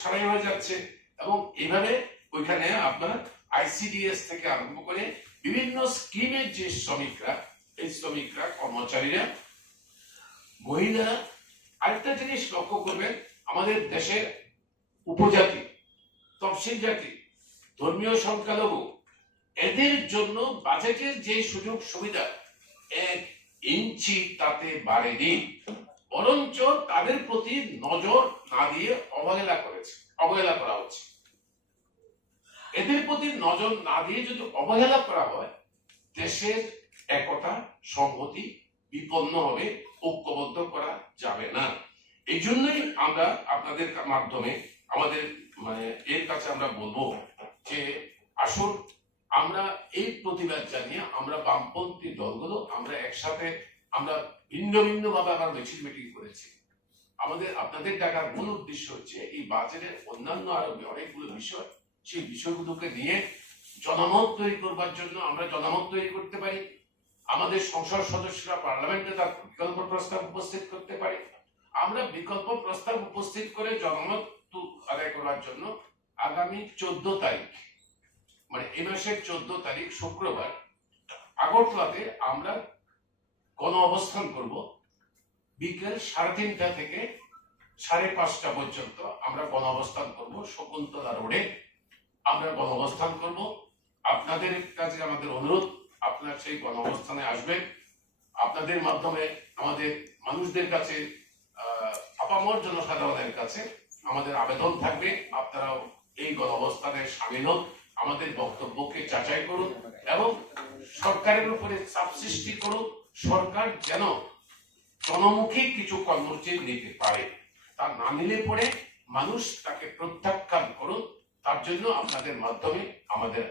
ছাড়াই হয়ে যাচ্ছে। এবং এইভাবে ওইখানে আপনার আইসিডিএস থেকে আরম্ভ করে বিভিন্ন স্কিমের যে শ্রমিকরা, এই শ্রমিকরা, কর্মচারীরা, মহিলারা, আরেকটা জিনিস লক্ষ্য করবেন, আমাদের দেশের উপজাতি, তফসিল জাতি, ধর্মীয় সংখ্যালঘু, এদের জন্য বাজেটের যে সুযোগ সুবিধা, এক ইঞ্চি তাতে বাড়েনি। বরঞ্চ তাদের প্রতি নজর দিয়ে অবহেলা করেছে, অবহেলা করা হচ্ছে। এদের প্রতি নজর না দিয়ে যদি অবহেলা করা হয়, দেশের একতা সংহতি বিপন্ন হবে, ঐক্যবদ্ধ করা যাবে না। এই জন্যই আমরা আপনাদের মাধ্যমে, আমাদের মানে এর কাছে আমরা বলব যে, আসুন, আমরা এই প্রতিবাদ জানিয়ে আমরা বামপন্থী দলগুলো আমরা একসাথে আমরা ভিন্ন ভিন্ন ভাবে আমরা মিছিল মিটিং করেছি। আমাদের, আপনাদের ডাকার মূল উদ্দেশ্য হচ্ছে এই বাজারের অন্যান্য আরও অনেকগুলো বিষয়। সেই বিষয়গুলোকে নিয়ে জনমত তৈরি করবার জন্য আমরা জনমত তৈরি করতে পারি। আমাদের সংসদ সদস্যরা পার্লামেন্টে তার বিকল্প প্রস্তাব উপস্থিত করতে পারে। আমরা বিকল্প প্রস্তাব উপস্থিত করে জনমত আদায় করার জন্য আগামী চোদ্দ তারিখ মানে এ মাসের চোদ্দ তারিখ শুক্রবার আগরতলাতে আমরা গণ অবস্থান করব। বিকেল সাড়ে তিনটা থেকে সাড়ে পাঁচটা পর্যন্ত আমরা গণ অবস্থান করব। শকুন্তলা রোডে আমরা গণ অবস্থান করব। আপনাদের কাছে আমাদের অনুরোধ, আপনার সেই গণ অবস্থানে আসবেন। আপনাদের মাধ্যমে আমাদের মানুষদের কাছে আপামর জনসাধারণের কাছে আমাদের আবেদন থাকবে। আপনারাও এই গণ অবস্থানে সামিল হোক আমাদের বক্তব্যকে যাচাই করুন এবং সরকারের উপরে চাপ সৃষ্টি করুন। সরকার যেন জনমুখী কিছু কর্মসূচি নিতে পারে। তা না নিলে পরে মানুষ তাকে প্রত্যাখ্যান করুন তার জন্য আপনাদের মাধ্যমে আমাদের